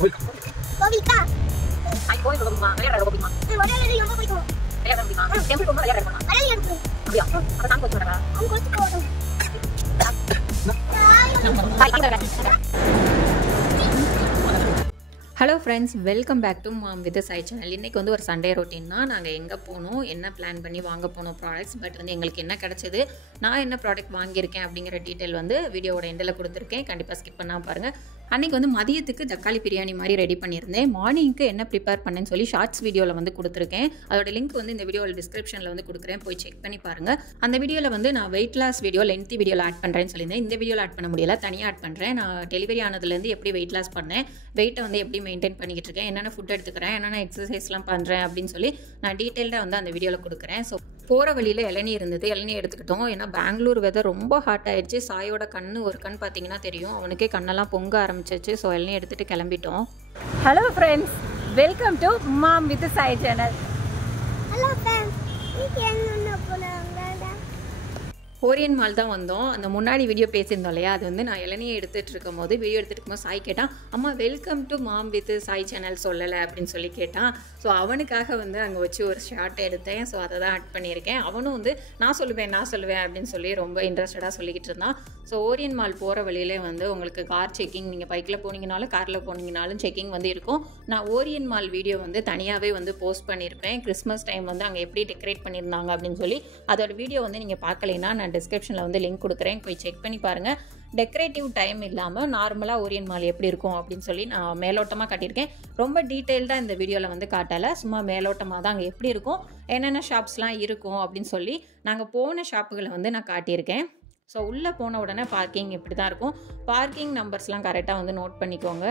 கோவிலுக்கா? கோவில் போகணுமா? விளையாட போகணுமா? விளையாடுறது ரொம்ப பிடிக்கும். விளையாட முடியுமா? டெம்பிள் போகணும் விளையாட போகணும். விளையாடுறது அப்படியா? அப்ப சாமி போச்சுடா. அவங்க கோச்சு போகணும். Hello friends, welcome back to mom with Sai channel. இன்றைக்கி வந்து ஒரு சண்டே ரொட்டீன் தான். நாங்கள் எங்கே போனோம், என்ன பிளான் பண்ணி வாங்க போனோம் ப்ராடக்ட்ஸ், பட் வந்து எங்களுக்கு என்ன கிடச்சிது, நான் என்ன ப்ராடக்ட் வாங்கியிருக்கேன் அப்படிங்கிற டீட்டெயில் வந்து வீடியோவோட எண்டில் கொடுத்துருக்கேன். கண்டிப்பாக ஸ்கிப் பண்ணால் பாருங்கள். அன்றைக்கி வந்து மதியத்துக்கு தக்காளி பிரியாணி மாதிரி ரெடி பண்ணியிருந்தேன். மார்னிங்க்கு என்ன ப்ரிப்பேர் பண்ணேன்னு சொல்லி ஷார்ட்ஸ் வீடியோவில் வந்து கொடுத்துருக்கேன். அதோட லிங்க் வந்து இந்த வீடியோவில் டிஸ்கிரிப்ஷனில் வந்து கொடுக்குறேன், போய் செக் பண்ணி பாருங்கள். அந்த வீடியோவில் வந்து நான் வெயிட் லாஸ் வீடியோ லென்த்தி வீடியோவில் ஆட் பண்ணுறேன்னு சொல்லியிருந்தேன். இந்த வீடியோவில் ஆட் பண்ண முடியல, தனியாக ஆட் பண்ணுறேன். நான் டெலிவரி ஆனதுலேருந்து எப்படி வெயிட் லாஸ் பண்ணேன், வெயிட்டை வந்து எப்படி மெயின்டைன் பண்ணிக்கிட்டு இருக்கேன், என்னென்ன ஃபுட் எடுத்துக்கிறேன், என்னென்ன எக்ஸசைஸ்லாம் பண்ணுறேன் அப்படின்னு சொல்லி நான் டீட்டெயில்டாக வந்து அந்த வீடியோவில் கொடுக்குறேன். ஸோ போகிற வழியில் இளநீ இருந்தது, இளநீ எடுத்துக்கிட்டோம். ஏன்னா பெங்களூர் வெதர் ரொம்ப ஹாட் ஆகிடுச்சு. சாயோட ஒரு கண் பார்த்தீங்கன்னா தெரியும், அவனுக்கே கண்ணெல்லாம் பொங்க ஆரம்பிச்சிச்சு. ஸோ இளநீ எடுத்துகிட்டு கிளம்பிட்டோம். Hello friends, welcome to mom with Sai channel. Hello friends, இன்னைக்கு என்ன போறாங்க? ஓரியன் மால் தான் வந்தோம். அந்த முன்னாடி வீடியோ பேசியிருந்தோம் இல்லையா, அது வந்து நான் இளநியை எடுத்துகிட்டு இருக்கும் போது வீடியோ எடுத்துகிட்டு இருக்கும்போது சாய் கேட்டான், அம்மா welcome to mom with Sai channel சொல்லலை அப்படின்னு சொல்லி கேட்டான். ஸோ அவனுக்காக வந்து அங்கே வச்சு ஒரு ஷார்ட் எடுத்தேன். ஸோ அதை தான் ஆட் பண்ணியிருக்கேன். அவனும் வந்து நான் சொல்லுவேன் அப்படின்னு சொல்லி ரொம்ப இன்ட்ரெஸ்டடாக சொல்லிக்கிட்டு இருந்தான். ஸோ ஓரியன் மால் போகிற வழியிலே வந்து உங்களுக்கு கார் செக்கிங், நீங்கள் பைக்கில் போனீங்கனாலும் காரில் போனீங்கனாலும் செக்கிங் வந்து இருக்கும். நான் ஓரியன் மால் வீடியோ வந்து தனியாகவே வந்து போஸ்ட் பண்ணியிருப்பேன். கிறிஸ்மஸ் டைம் வந்து அங்கே எப்படி டெக்கரேட் பண்ணியிருந்தாங்க அப்படின்னு சொல்லி அதோட வீடியோ வந்து நீங்கள் பார்க்கலைன்னா நான் டிஸ்கிரிப்ஷனில் வந்து லிங்க் கொடுக்குறேன், போய் செக் பண்ணி பாருங்கள். டெக்கரேட்டிவ் டைம் இல்லாமல் நார்மலாக ஓரியன் மால் எப்படி இருக்கும் அப்படின்னு சொல்லி நான் மேலோட்டமாக காட்டியிருக்கேன். ரொம்ப டீட்டெயில்டாக இந்த வீடியோவில் வந்து காட்டலை, சும்மா மேலோட்டமாக தான் அங்கே எப்படி இருக்கும், என்னென்ன ஷாப்ஸ்லாம் இருக்கும் அப்படின்னு சொல்லி நாங்கள் போன ஷாப்புகளை வந்து நான் காட்டியிருக்கேன். ஸோ உள்ளே போன உடனே பார்க்கிங் இப்படி தான் இருக்கும். பார்க்கிங் நம்பர்ஸ்லாம் கரெக்டாக வந்து நோட் பண்ணிக்கோங்க.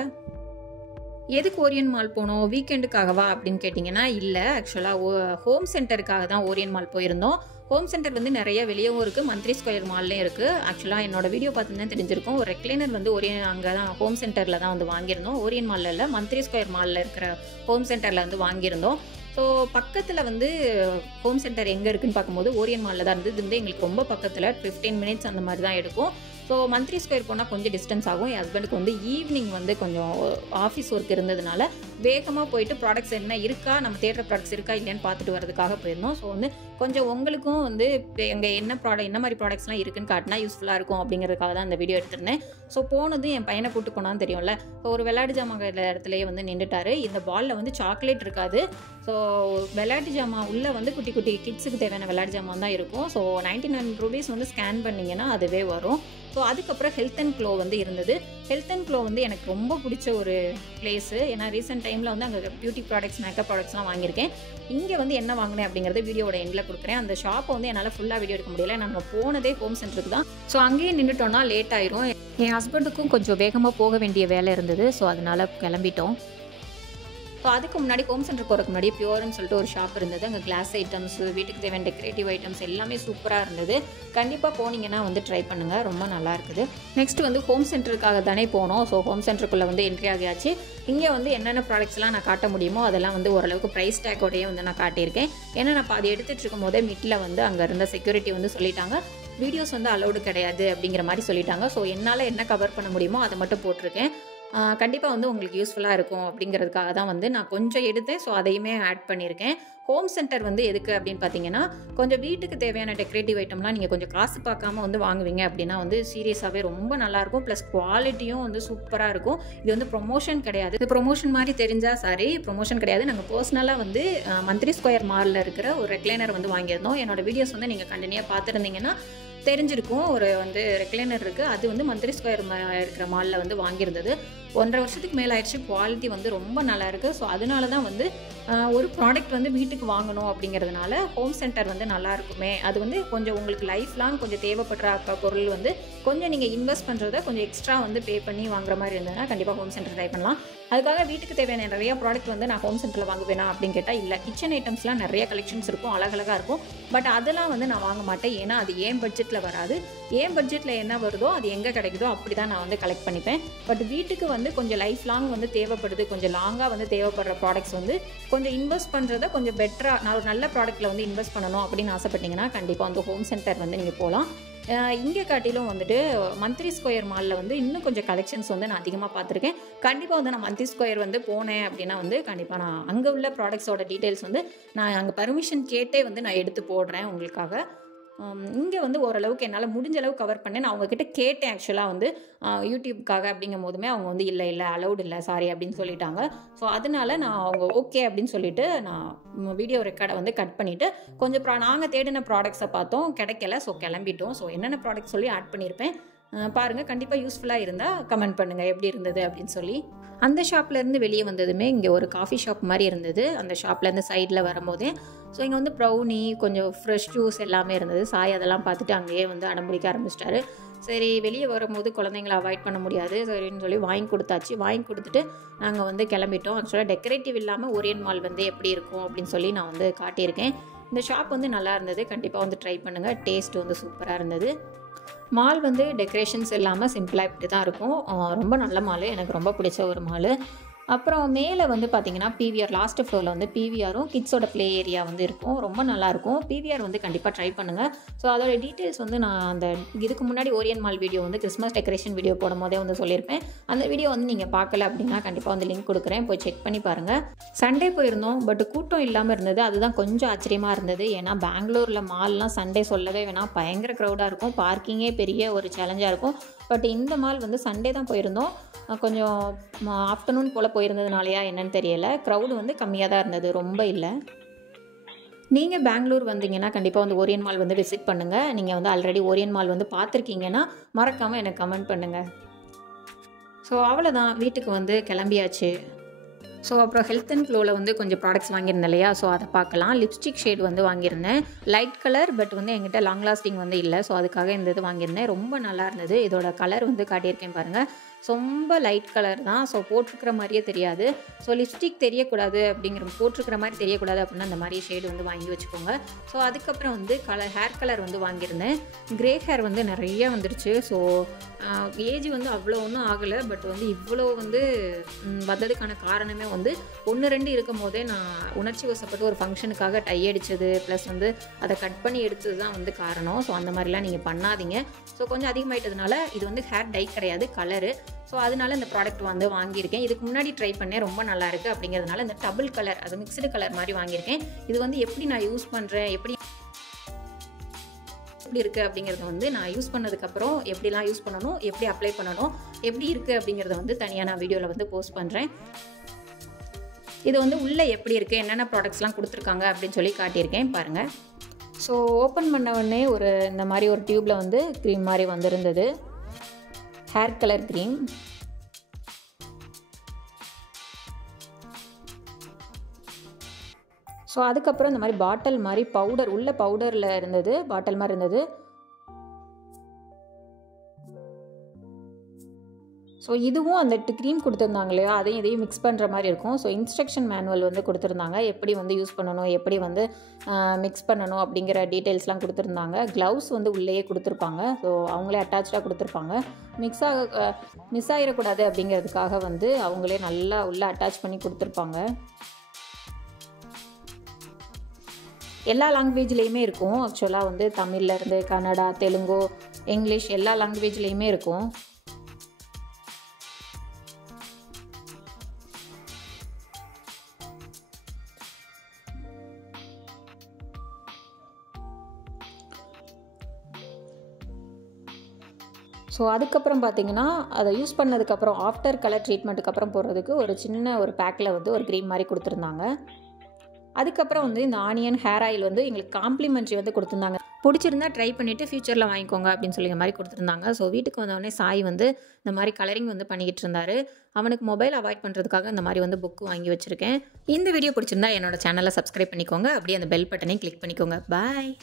எதுக்கு ஓரியன் மால் போனோம், வீக்கெண்டுக்காகவா அப்படின்னு கேட்டிங்கன்னா இல்லை, ஆக்சுவலாக ஹோம் சென்டருக்காக தான் ஓரியன் மால் போயிருந்தோம். ஹோம் சென்டர் வந்து நிறைய வெளியவும் இருக்குது, மந்த்ரி ஸ்கொயர் மால்லையும் இருக்குது. ஆக்சுவலாக என்னோட வீடியோ பார்த்துதான் தெரிஞ்சிருக்கும். ஒரு ரெக்லைனர் வந்து அங்கே தான் ஹோம் சென்டரில் தான் வந்து வாங்கியிருந்தோம். ஓரியன் மாலில் இல்லை, மந்த்ரி ஸ்கொயர் மாலில் இருக்கிற ஹோம் சென்டரில் வந்து வாங்கியிருந்தோம். ஸோ பக்கத்தில் வந்து ஹோம் சென்டர் எங்கே இருக்குதுன்னு பார்க்கும்போது ஓரியன் மாலில் தான் இருந்தது. இது வந்து எங்களுக்கு ரொம்ப பக்கத்தில் 15 மினிட்ஸ் அந்த மாதிரி தான் எடுக்கும். ஸோ மந்த்ரி ஸ்கொயர் போனால் கொஞ்சம் டிஸ்டன்ஸ் ஆகும். என் ஹஸ்பண்டுக்கு வந்து ஈவினிங் வந்து கொஞ்சம் ஆஃபீஸ் ஒர்க் இருந்ததுனால வேகமாக போயிட்டு ப்ராடக்ட்ஸ் என்ன இருக்கா, நம்ம தேடுற ப்ராடக்ட்ஸ் இருக்கா இல்லையான்னு பார்த்துட்டு வரதுக்காக போயிருந்தோம். ஸோ வந்து கொஞ்சம் உங்களுக்கும் வந்து எங்கள் என்ன மாதிரி ப்ராடக்ட்ஸ்லாம் இருக்குன்னு காட்டினா யூஸ்ஃபுல்லாக இருக்கும் அப்படிங்கிறதுக்காக தான் அந்த வீடியோ எடுத்திருந்தேன். ஸோ போனதும் என் பையனை கூப்பிட்டு போனான்னு தெரியும்ல, ஸோ ஒரு விளையாட்டு ஜாமான் இடத்துலையே வந்து நின்றுட்டாரு. இந்த பாலில் வந்து சாக்லேட் இருக்காது. ஸோ விளையாட்டு ஜாமான் உள்ளே வந்து குட்டி குட்டி கிட்ஸுக்கு தேவையான விளையாட்டு ஜாமான் தான் இருக்கும். ஸோ 99 ரூபீஸ் வந்து ஸ்கேன் பண்ணிங்கன்னா அதுவே வரும். ஸோ அதுக்கப்புறம் ஹெல்த் அண்ட் க்ளோ வந்து இருந்தது. ஹெல்த் அண்ட் க்ளோ வந்து எனக்கு ரொம்ப பிடிச்ச ஒரு பிளேஸு. ஏன்னா ரீசெண்ட் டைமில் வந்து அங்கே பியூட்டி ப்ராடக்ட்ஸ், மேக்கப் ப்ராடக்ட்ஸ்லாம் வாங்கியிருக்கேன். இங்கே வந்து என்ன வாங்கினேன் அப்படிங்கிறத வீடியோட எண்டில் கொடுக்குறேன். அந்த ஷாப்பை வந்து என்னால் ஃபுல்லாக வீடியோ எடுக்க முடியல, நாங்கள் போனதே ஹோம் சென்டருக்கு தான். ஸோ அங்கேயே நின்றுட்டோன்னா லேட் ஆயிரும். என் ஹஸ்பண்டுக்கும் கொஞ்சம் வேகமாக போக வேண்டிய வேலை இருந்தது. ஸோ அதனால் கிளம்பிட்டோம். ஸோ அதுக்கு முன்னாடி ஹோம் சென்டர் போகிறதுக்கு முன்னாடி பியூர்னு சொல்லிட்டு ஒரு ஷாப் இருந்தது. அங்கே கிளாஸ் ஐட்டம்ஸ், வீட்டுக்கு தேவையான டெக்கரேட்டிவ் ஐட்டம்ஸ் எல்லாமே சூப்பராக இருந்தது. கண்டிப்பாக போனீங்கன்னா வந்து ட்ரை பண்ணுங்கள், ரொம்ப நல்லா இருக்குது. நெக்ஸ்ட் வந்து ஹோம் சென்டருக்காக தானே போனோம். ஸோ ஹோம் சென்டருக்குள்ளே வந்து என்ட்ரி ஆகியாச்சு. இங்கே வந்து என்னென்ன ப்ராடக்ட்ஸ்லாம் நான் காட்ட முடியுமோ அதெல்லாம் வந்து ஓரளவுக்கு ப்ரைஸ் டேக்கோடையே வந்து நான் காட்டியிருக்கேன். ஏன்னா நான் அதை எடுத்துகிட்டு இருக்கும் போதே மிட்டில் வந்து அங்கே இருந்த செக்யூரிட்டி வந்து சொல்லிட்டாங்க, வீடியோஸ் வந்து அலௌடு கிடையாது அப்படிங்கிற மாதிரி சொல்லிட்டாங்க. ஸோ என்னால் என்ன கவர் பண்ண முடியுமோ அதை மட்டும் போட்டிருக்கேன். கண்டிப்பாக வந்து உங்களுக்கு யூஸ்ஃபுல்லாக இருக்கும் அப்படிங்கிறதுக்காக தான் வந்து நான் கொஞ்சம் எடுத்தேன். ஸோ அதையுமே ஆட் பண்ணியிருக்கேன். ஹோம் சென்டர் வந்து எதுக்கு அப்படின்னு பார்த்தீங்கன்னா, கொஞ்சம் வீட்டுக்கு தேவையான டெக்கரேட்டிவ் ஐட்டம்லாம் நீங்கள் கொஞ்சம் காசு பார்க்காம வந்து வாங்குவீங்க அப்படின்னா வந்து சீரியஸாகவே ரொம்ப நல்லாயிருக்கும். ப்ளஸ் குவாலிட்டியும் வந்து சூப்பராக இருக்கும். இது வந்து ப்ரொமோஷன் கிடையாது, இது ப்ரொமோஷன் மாதிரி தெரிஞ்சால் சாரி, ப்ரொமோஷன் கிடையாது. நாங்கள் பர்சனலாக வந்து மந்த்ரி ஸ்கொயர் மாலில் இருக்கிற ஒரு ரெக்லைனர் வந்து வாங்கியிருந்தோம். என்னோட வீடியோஸ் வந்து நீங்கள் கண்டினியூவாக பார்த்துருந்தீங்கன்னா தெரிஞ்சிருக்கும். ஒரு வந்து ரெக்லைனர் இருக்குது, அது வந்து மந்த்ரி ஸ்கொயர் இருக்கிற மாலில் வந்து வாங்கியிருந்தது. 1.5 வருஷத்துக்கு மேலே ஆயிடுச்சு. குவாலிட்டி வந்து ரொம்ப நல்லா இருக்குது. ஸோ அதனால தான் வந்து ஒரு ப்ராடக்ட் வந்து வீட்டுக்கு வாங்கணும் அப்படிங்கிறதுனால ஹோம் சென்டர் வந்து நல்லா இருக்குமே, அது வந்து கொஞ்சம் உங்களுக்கு லைஃப் லாங் கொஞ்சம் தேவைப்படுற பொருள் வந்து கொஞ்சம் நீங்கள் இன்வெஸ்ட் பண்ணுறத கொஞ்சம் எக்ஸ்ட்ரா வந்து பே பண்ணி வாங்குற மாதிரி இருந்ததுன்னா கண்டிப்பாக ஹோம் சென்டர் ட்ரை பண்ணலாம். அதுக்காக வீட்டுக்கு தேவையான நிறைய ப்ராடக்ட் வந்து நான் ஹோம் சென்டரில் வாங்குவேனா அப்படின்னு கேட்டால் இல்லை. கிச்சன் ஐட்டம்ஸ்லாம் நிறைய கலெக்ஷன்ஸ் இருக்கும், அழகழகாக இருக்கும். பட் அதெல்லாம் வந்து நான் வாங்க மாட்டேன். ஏன்னா அது ஏன் பட்ஜெட்டில் வராது. ஏன் பட்ஜெட்டில் என்ன வருதோ அது எங்கே கிடைக்குதோ அப்படி தான் நான் வந்து கலெக்ட் பண்ணிப்பேன். பட் வீட்டுக்கு வந்து கொஞ்சம் லைஃப் லாங் வந்து தேவைப்படுது, கொஞ்சம் லாங்காக வந்து தேவைப்படுற ப்ராடக்ட்ஸ் வந்து கொஞ்சம் இன்வெஸ்ட் பண்ணுறத கொஞ்சம் பெட்டராக, நான் ஒரு நல்ல ப்ராடக்ட்டில் வந்து இன்வெஸ்ட் பண்ணணும் அப்படின்னு ஆசைப்பட்டீங்கன்னா கண்டிப்பாக வந்து ஹோம் சென்டர் வந்து நீங்கள் போகலாம். இங்கே காட்டிலும் வந்துட்டு மந்த்லி ஸ்கொயர் மாலில் வந்து இன்னும் கொஞ்சம் கலெக்ஷன்ஸ் வந்து நான் அதிகமாக பார்த்துருக்கேன். கண்டிப்பாக வந்து நான் மந்த்லி ஸ்கொயர் வந்து போனேன் அப்படின்னா வந்து கண்டிப்பாக நான் அங்கே உள்ள ப்ராடக்ட்ஸோட டீட்டெயில்ஸ் வந்து நான் அங்கே பர்மிஷன் கேட்டே வந்து நான் எடுத்து போடுறேன் உங்களுக்காக. இங்கே வந்து ஓரளவுக்கு என்னால் முடிஞ்ச அளவு கவர் பண்ணேன். நான் அவங்கக்கிட்ட கேட்டேன் ஆக்சுவலாக வந்து யூடியூப்காக அப்படிங்கும் போதுமே அவங்க வந்து இல்லை அலௌட் இல்லை சாரி அப்படின்னு சொல்லிட்டாங்க. ஸோ அதனால நான் அவங்க ஓகே அப்படின்னு சொல்லிட்டு நான் வீடியோ ரெக்கார்டை வந்து கட் பண்ணிவிட்டு கொஞ்சம் நாங்கள் தேடின ப்ராடக்ட்ஸை பார்த்தோம், கிடைக்கல. ஸோ கிளம்பிட்டோம். ஸோ என்னென்ன ப்ராடக்ட் சொல்லி ஆட் பண்ணியிருப்பேன் பாருங்கள். கண்டிப்பாக யூஸ்ஃபுல்லாக இருந்தால் கமெண்ட் பண்ணுங்கள் எப்படி இருந்தது அப்படின்னு சொல்லி. அந்த ஷாப்லேருந்து வெளியே வந்ததுமே இங்கே ஒரு காஃபி ஷாப் மாதிரி இருந்தது. அந்த ஷாப்லேருந்து சைடில் வரும்போதே ஸோ இங்கே வந்து ப்ரௌனி, கொஞ்சம் ஃப்ரெஷ் ஜூஸ் எல்லாமே இருந்தது. சாய் அதெல்லாம் பார்த்துட்டு அங்கேயே வந்து அடம்பிடிக்க ஆரம்பிச்சிட்டாரு. சரி வெளியே வரும்போது குழந்தைங்களை அவாய்ட் பண்ண முடியாது சரின்னு சொல்லி வாங்கி கொடுத்தாச்சு. வாங்கி கொடுத்துட்டு நாங்கள் வந்து கிளம்பிட்டோம். ஆக்சுவலாக டெக்கரேட்டிவ் இல்லாமல் ஓரியன் மால் வந்து எப்படி இருக்கும் அப்படின்னு சொல்லி நான் வந்து காட்டியிருக்கேன். இந்த ஷாப் வந்து நல்லா இருந்தது. கண்டிப்பாக வந்து ட்ரை பண்ணுங்கள். டேஸ்ட் வந்து சூப்பராக இருந்தது. மால் வந்து டெக்கரேஷன்ஸ் இல்லாமல் சிம்பிளாக இப்படி தான் இருக்கும். ரொம்ப நல்ல மால், எனக்கு ரொம்ப பிடிச்ச ஒரு மால். அப்புறம் மேலே வந்து பார்த்திங்கன்னா பிவிஆர் லாஸ்ட் ஃப்ளோரில் வந்து பிவிஆரும் கிட்ஸோட ப்ளே ஏரியா வந்து இருக்கும். ரொம்ப நல்லாயிருக்கும். பிவிஆர் வந்து கண்டிப்பாக ட்ரை பண்ணுங்கள். ஸோ அதோட டீட்டெயில்ஸ் வந்து நான் அந்த இதுக்கு முன்னாடி ஓரியன் மால் வீடியோ வந்து கிறிஸ்மஸ் டெக்கரேஷன் வீடியோ போடும் போதே வந்து சொல்லியிருப்பேன். அந்த வீடியோ வந்து நீங்கள் பார்க்கல அப்படின்னா கண்டிப்பாக வந்து லிங்க் கொடுக்குறேன், போய் செக் பண்ணி பாருங்கள். சண்டே போயிருந்தோம், பட் கூட்டம் இல்லாமல் இருந்தது. அதுதான் கொஞ்சம் ஆச்சரியமாக இருந்தது. ஏன்னா பெங்களூரில் மால்லாம் சண்டே சொல்லவே வேணாம், பயங்கர க்ரௌடாக இருக்கும். பார்க்கிங்கே பெரிய ஒரு சேலஞ்சாக இருக்கும். பட் இந்த மால் வந்து சண்டே தான் போயிருந்தோம். கொஞ்சம் ஆஃப்டர்நூன் போல் போயிருந்ததுனாலையா என்னன்னு தெரியலை, க்ரௌடு வந்து கம்மியாக தான் இருந்தது, ரொம்ப இல்லை. நீங்கள் பெங்களூர் வந்தீங்கன்னா கண்டிப்பாக வந்து ஓரியன் மால் வந்து விசிட் பண்ணுங்கள். நீங்கள் வந்து ஆல்ரெடி ஓரியன் மால் வந்து பார்த்துருக்கீங்கன்னா மறக்காமல் எனக்கு கமெண்ட் பண்ணுங்கள். ஸோ அவ்வளோதான், வீட்டுக்கு வந்து கிளம்பியாச்சு. ஸோ அப்புறம் ஹெல்த் அண்ட் க்ளோவில் வந்து கொஞ்சம் ப்ராடக்ட்ஸ் வாங்கியிருந்தேன் இல்லையா, ஸோ அதை பார்க்கலாம். லிப்ஸ்டிக் ஷேட் வந்து வாங்கியிருந்தேன், லைட் கலர். பட் வந்து என்கிட்ட லாங் லாஸ்டிங் வந்து இல்லை. ஸோ அதுக்காக இந்த இது வாங்கியிருந்தேன். ரொம்ப நல்லா இருந்தது. இதோட கலர் வந்து காட்டியிருக்கேன் பாருங்கள். ரொம்ப லைட் கலர் தான். ஸோ போட்டிருக்கிற மாதிரியே தெரியாது. ஸோ லிப்ஸ்டிக் தெரியக்கூடாது அப்படிங்கிற, போட்டிருக்கிற மாதிரி தெரியக்கூடாது அப்படின்னா அந்த மாதிரி ஷேடு வந்து வாங்கி வச்சுக்கோங்க. ஸோ அதுக்கப்புறம் வந்து ஹேர் கலர் வந்து வாங்கியிருந்தேன். கிரே ஹேர் வந்து நிறைய வந்துருச்சு. ஸோ ஏஜ் வந்து அவ்வளோ ஒன்றும் ஆகலை, பட் வந்து இவ்வளோ வந்து வந்ததுக்கான காரணமே வந்து 1-2 இருக்கும் போதே நான் உணர்ச்சி வசப்பட்டு ஒரு ஃபங்க்ஷனுக்காக டை அடித்தது ப்ளஸ் வந்து அதை கட் பண்ணி எடுத்தது தான் வந்து காரணம். ஸோ அந்த மாதிரிலாம் நீங்கள் பண்ணாதீங்க. ஸோ கொஞ்சம் அதிகமாகிட்டதுனால இது வந்து ஹேர் டை கிடையாது, கலரு. ஸோ அதனால இந்த ப்ராடக்ட் வந்து வாங்கியிருக்கேன். இதுக்கு முன்னாடி ட்ரை பண்ணேன், ரொம்ப நல்லா இருக்குது அப்படிங்கிறதுனால இந்த டபுள் கலர், அது மிக்சடு கலர் மாதிரி வாங்கியிருக்கேன். இது வந்து எப்படி நான் யூஸ் பண்ணுறேன், எப்படி இருக்குது அப்படிங்கிறத வந்து நான் யூஸ் பண்ணதுக்கப்புறம் எப்படிலாம் யூஸ் பண்ணணும், எப்படி அப்ளை பண்ணணும், எப்படி இருக்குது அப்படிங்கிறத வந்து தனியாக நான் வீடியோவில் வந்து போஸ்ட் பண்ணுறேன். இது வந்து உள்ளே எப்படி இருக்குது, என்னென்ன ப்ராடக்ட்ஸ்லாம் கொடுத்துருக்காங்க அப்படின்னு சொல்லி காட்டியிருக்கேன் பாருங்கள். ஸோ ஓப்பன் பண்ண உடனே ஒரு இந்த மாதிரி ஒரு டியூப்பில் வந்து க்ரீம் மாதிரி வந்திருந்தது, ஹேர் கலர் க்ரீம். ஸோ அதுக்கப்புறம் இந்த மாதிரி பாட்டில் மாதிரி பவுடர், உள்ள பவுடரில் இருந்தது, பாட்டில் மாதிரி இருந்தது. ஸோ இதுவும் அந்த க்ரீம் கொடுத்துருந்தாங்க இல்லையா, அதையும் இதையும் மிக்ஸ் பண்ணுற மாதிரி இருக்கும். ஸோ இன்ஸ்ட்ரக்ஷன் மேனுவல் வந்து கொடுத்துருந்தாங்க, எப்படி வந்து யூஸ் பண்ணணும், எப்படி வந்து மிக்ஸ் பண்ணணும் அப்படிங்கிற டீட்டெயில்ஸ்லாம் கொடுத்துருந்தாங்க. க்ளவுஸ் வந்து உள்ளேயே கொடுத்துருப்பாங்க. ஸோ அவங்களே அட்டாச்சாக கொடுத்துருப்பாங்க. மிஸ் ஆகிடக்கூடாது அப்படிங்கிறதுக்காக வந்து அவங்களே நல்லா உள்ளே அட்டாச் பண்ணி கொடுத்துருப்பாங்க. எல்லா லாங்குவேஜ்லேயுமே இருக்கும். ஆக்சுவலாக வந்து தமிழ்லேருந்து கன்னடா, தெலுங்கு, இங்கிலீஷ் எல்லா லாங்குவேஜ்லேயுமே இருக்கும். ஸோ அதுக்கப்புறம் பார்த்திங்கன்னா அதை யூஸ் பண்ணதுக்கப்புறம் ஆஃப்டர் கலர் ட்ரீட்மெண்ட்டுக்கு அப்புறம் போடுறதுக்கு ஒரு சின்ன ஒரு பேக்கில் வந்து ஒரு க்ரீம் மாதிரி கொடுத்துருந்தாங்க. அதுக்கப்புறம் வந்து இந்த ஆனியன் ஹேர் ஆயில் வந்து எங்களுக்கு காம்ப்ளிமெண்ட்ரி வந்து கொடுத்துருந்தாங்க. பிடிச்சிருந்தா ட்ரை பண்ணிவிட்டு ஃப்யூச்சரில் வாங்கிக்கோங்க அப்படின்னு சொல்லி இந்த மாதிரி கொடுத்துருந்தாங்க. ஸோ வீட்டுக்கு வந்தவொடனே சாய் வந்து இந்த மாதிரி கலரிங் வந்து பண்ணிக்கிட்டு இருந்தார். அவனுக்கு மொபைல் அவாய்ட் பண்ணுறதுக்காக இந்த மாதிரி வந்து புக்கு வாங்கி வச்சுருக்கேன். இந்த வீடியோ பிடிச்சிருந்தா என்னோட சேனலை சப்ஸ்கிரைப் பண்ணிக்கோங்க, அப்படியே அந்த பெல் பட்டனையும் கிளிக் பண்ணிக்கோங்க. பாய்.